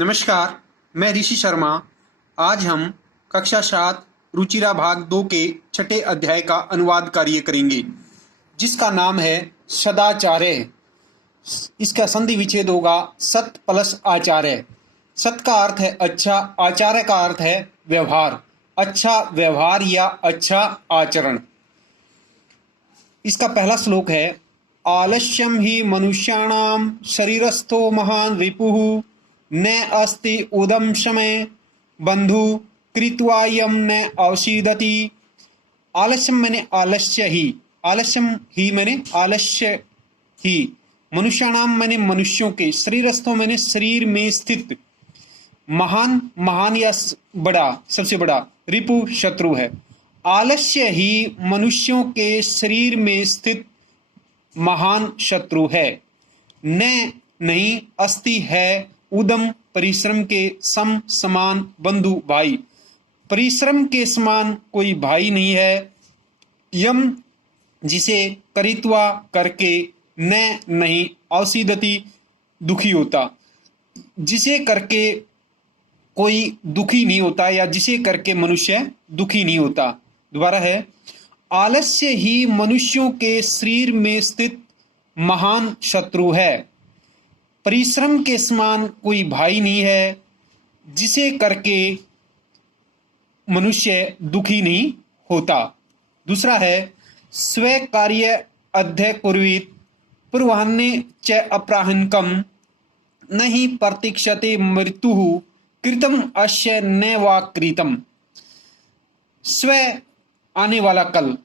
नमस्कार, मैं ऋषि शर्मा। आज हम कक्षा 7 रुचिरा भाग 2 के छठे अध्याय का अनुवाद कार्य करेंगे, जिसका नाम है सदाचार्य। इसका संधि विच्छेद होगा सत प्लस आचार्य। सत का अर्थ है अच्छा, आचार्य का अर्थ है व्यवहार, अच्छा व्यवहार या अच्छा आचरण। इसका पहला श्लोक है, आलस्यम ही मनुष्याणाम शरीरस्थो महान रिपुः न अस्ति उदम समय बंधु कृत्वा यम न अवसीदति। आलस्यम मैंने आलस्य ही, आलस्यम ही मैंने आलस्य ही, मनुष्याणाम मैंने मनुष्यों के, शरीरस्थों मैंने शरीर में स्थित, महान महान या बड़ा सबसे बड़ा, रिपु शत्रु है। आलस्य ही मनुष्यों के शरीर में स्थित महान शत्रु है। न नहीं, अस्ति है, उदम परिश्रम के, सम समान, बंधु भाई, परिश्रम के समान कोई भाई नहीं है। यम जिसे करित्वा करके, न नहीं, अवसीदति दुखी होता, जिसे करके कोई दुखी नहीं होता या जिसे करके मनुष्य दुखी नहीं होता। दोबारा है, आलस्य ही मनुष्यों के शरीर में स्थित महान शत्रु है। परिश्रम के समान कोई भाई नहीं है, जिसे करके मनुष्य दुखी नहीं होता। दूसरा है, स्व कार्य अध्यय कुर्वीत पूर्वाह्ने च अपराह्नकम नहीं प्रतीक्षते मृत्युः कृतम अस्य न वा कृतम। स्व आने वाला कल,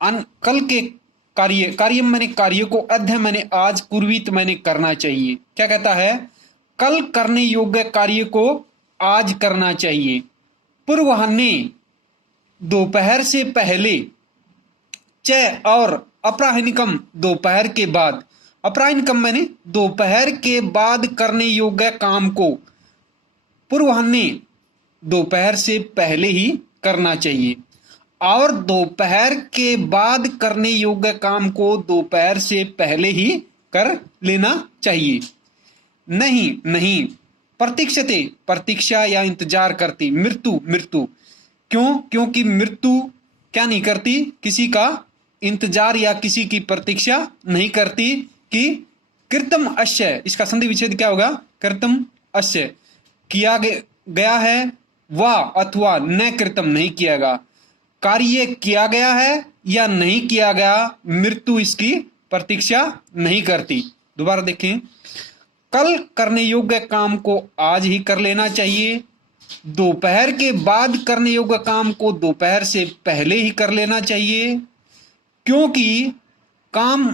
कल के कार्य मैंने कार्य को, अध्यय मैंने आज, कुर्वीत मैंने करना चाहिए। क्या कहता है? कल करने योग्य कार्य को आज करना चाहिए। पूर्वाह्ने दोपहर से पहले, च और अपराह्निकम दोपहर के बाद, अपराह्निकम मैंने दोपहर के बाद करने योग्य काम को पूर्वाह्ने दोपहर से पहले ही करना चाहिए, और दोपहर के बाद करने योग्य काम को दोपहर से पहले ही कर लेना चाहिए। नहीं नहीं, प्रतीक्षते प्रतीक्षा या इंतजार करती, मृत्यु मृत्यु, क्यों? क्योंकि मृत्यु क्या नहीं करती? किसी का इंतजार या किसी की प्रतीक्षा नहीं करती। कि कृतम अश्य, इसका संधि विच्छेद क्या होगा? कृतम अश्य, किया गया है, वा अथवा न कृतम नहीं किया गया, कार्य किया गया है या नहीं किया गया, मृत्यु इसकी प्रतीक्षा नहीं करती। दोबारा देखें, कल करने योग्य काम को आज ही कर लेना चाहिए, दोपहर के बाद करने योग्य काम को दोपहर से पहले ही कर लेना चाहिए, क्योंकि काम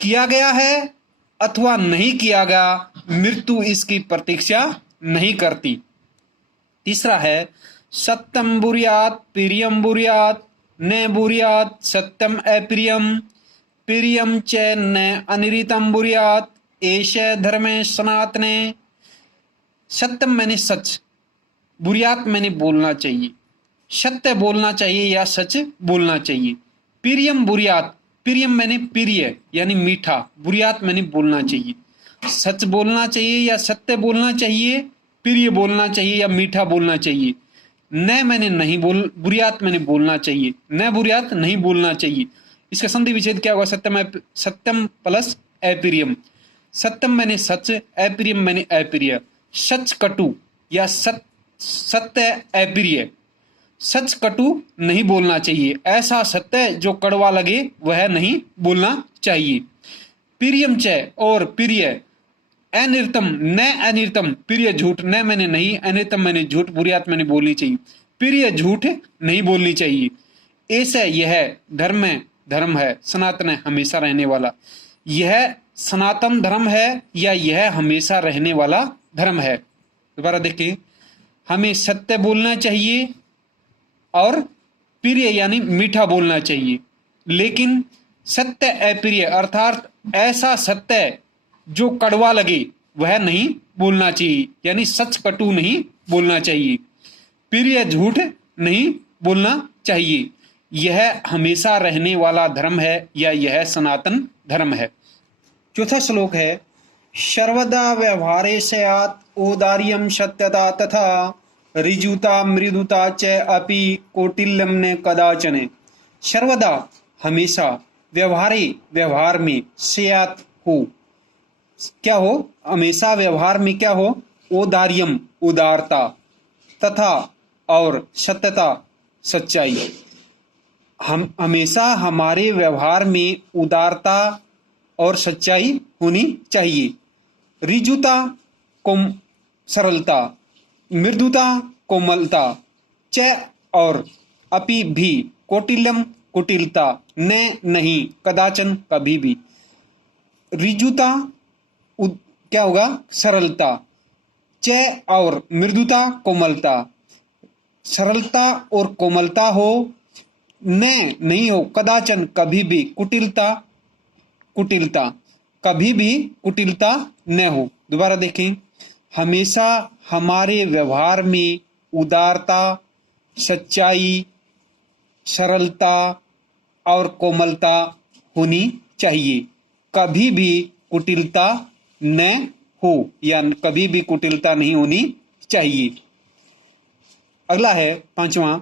किया गया है अथवा नहीं किया गया, मृत्यु इसकी प्रतीक्षा नहीं करती। तीसरा है, सत्यम बुर्यात प्रियम बुर्यात न बुर्यात सत्यम अप्रियम प्रियम च न अनिरितम बुर्यात एष धर्मे सनातने। सत्यम मैंने सच, बुर्यात मैंने बोलना चाहिए, सत्य बोलना चाहिए या सच बोलना चाहिए। प्रियम बुर्यात, प्रियम मैंने प्रिय यानी मीठा, बुर्यात मैंने बोलना चाहिए, सच बोलना चाहिए या सत्य बोलना चाहिए, प्रिय बोलना चाहिए या मीठा बोलना चाहिए। न मैंने नहीं बोल, बुर्यात मैंने बोलना चाहिए, न बुर्यात नहीं बोलना चाहिए। इसका संधि विच्छेद क्या होगा? सत्यम सत्यम प्लस अप्रियम। सत्यम मैंने सच, अप्रियम मैंने अप्रिय। सच कटु या सत्य अप्रिय, सच कटु नहीं बोलना चाहिए, ऐसा सत्य जो कड़वा लगे वह नहीं बोलना चाहिए। प्रियम च और प्रिय, अनिर्तम न अनिर्तम, प्रिय झूठ, न मैंने नहीं, अनिर्तम मैंने झूठ, बुर्यात मैंने बोलनी चाहिए, प्रिय झूठ नहीं बोलनी चाहिए। ऐसा यह धर्म है, सनातन है, हमेशा रहने वाला। यह सनातन धर्म है या यह हमेशा रहने वाला धर्म है। दोबारा देखें, हमें सत्य बोलना चाहिए और प्रिय यानी मीठा बोलना चाहिए, लेकिन सत्य अप्रिय अर्थात ऐसा सत्य जो कड़वा लगे वह नहीं बोलना चाहिए, यानी सच कटु नहीं बोलना चाहिए, प्रिय झूठ नहीं बोलना चाहिए। यह हमेशा रहने वाला धर्म है या यह सनातन धर्म है। चौथा श्लोक है, सर्वदा व्यवहारे स्यात् औदार्यं सत्यता तथा ऋजुता मृदुता च अपि कौटिल्यं न कदाचन। सर्वदा हमेशा व्यवहारे व्यवहार में स्यात् हो, क्या हो, हमेशा व्यवहार में क्या हो, औदार्यम उदारता, तथा और सत्यता सच्चाई। हम हमेशा हमारे व्यवहार में उदारता और सच्चाई होनी चाहिए। ऋजुता कोम सरलता, मृदुता कोमलता, च और अपि भी, कौटिल्यम कुटिलता, न नहीं, कदाचन कभी भी। ऋजुता क्या होगा, सरलता, च और मृदुता कोमलता, सरलता और कोमलता हो, न नहीं हो, कदाचन कभी भी, कुटिलता कुटिलता, कभी भी कुटिलता न हो। दोबारा देखें, हमेशा हमारे व्यवहार में उदारता, सच्चाई, सरलता और कोमलता होनी चाहिए, कभी भी कुटिलता न हो, या कभी भी कुटिलता नहीं होनी चाहिए। अगला है पांचवा,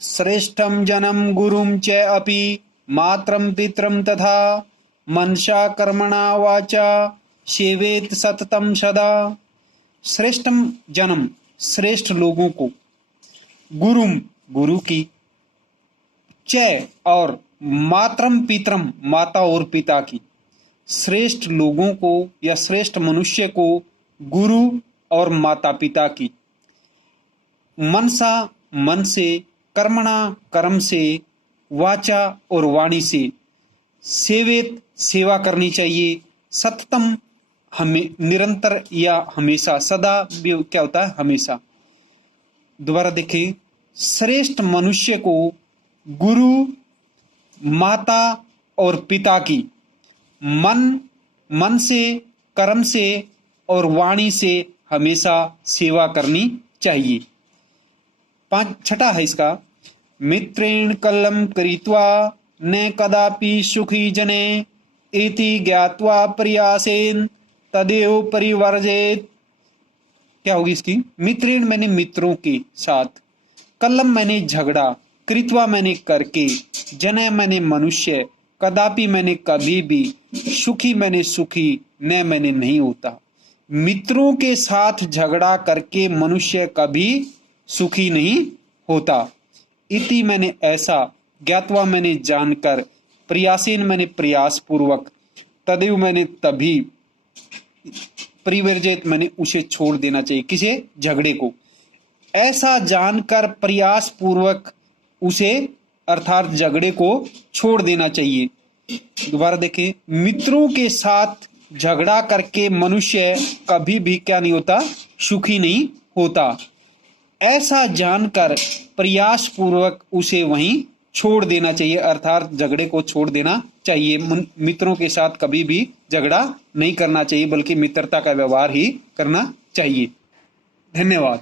श्रेष्ठम जनम गुरुम च अपि मात्रम पित्रम तथा मनसा कर्मणा वाचा सेवेत सततम सदा। श्रेष्ठम जन्म, श्रेष्ठ लोगों को, गुरुम गुरु की, च और मात्रम पितरम माता और पिता की। श्रेष्ठ लोगों को या श्रेष्ठ मनुष्य को गुरु और माता पिता की। मनसा मन से, कर्मणा कर्म से, वाचा और वाणी से, सेवेत सेवा करनी चाहिए, सततम हमें निरंतर या हमेशा, सदा भी क्या होता है, हमेशा। दोबारा देखें, श्रेष्ठ मनुष्य को गुरु, माता और पिता की, मन से, कर्म से और वाणी से हमेशा सेवा करनी चाहिए। छठा है इसका, मित्रेण कल्लम कृत्वा न कदापि सुखी जने इति ज्ञात्वा प्रयासेन तदेव परिवर्जेत। क्या होगी इसकी, मित्रेण मैंने मित्रों के साथ, कल्लम मैंने झगड़ा, कृत्वा मैंने करके, जने मैंने मनुष्य, कदापि मैंने कभी भी, सुखी मैंने सुखी, न मैंने नहीं होता। मित्रों के साथ झगड़ा करके मनुष्य कभी सुखी नहीं होता। इति मैंने ऐसा, ज्ञातवा मैंने जानकर, प्रयासेन मैंने प्रयास पूर्वक, तदेव मैंने तभी, परिवर्जित मैंने उसे छोड़ देना चाहिए। किसे, झगड़े को। ऐसा जानकर प्रयास पूर्वक उसे अर्थात झगड़े को छोड़ देना चाहिए। दोबारा देखें, मित्रों के साथ झगड़ा करके मनुष्य कभी भी क्या नहीं होता, सुखी नहीं होता। ऐसा जानकर प्रयास पूर्वक उसे वहीं छोड़ देना चाहिए, अर्थात झगड़े को छोड़ देना चाहिए। मित्रों के साथ कभी भी झगड़ा नहीं करना चाहिए, बल्कि मित्रता का व्यवहार ही करना चाहिए। धन्यवाद।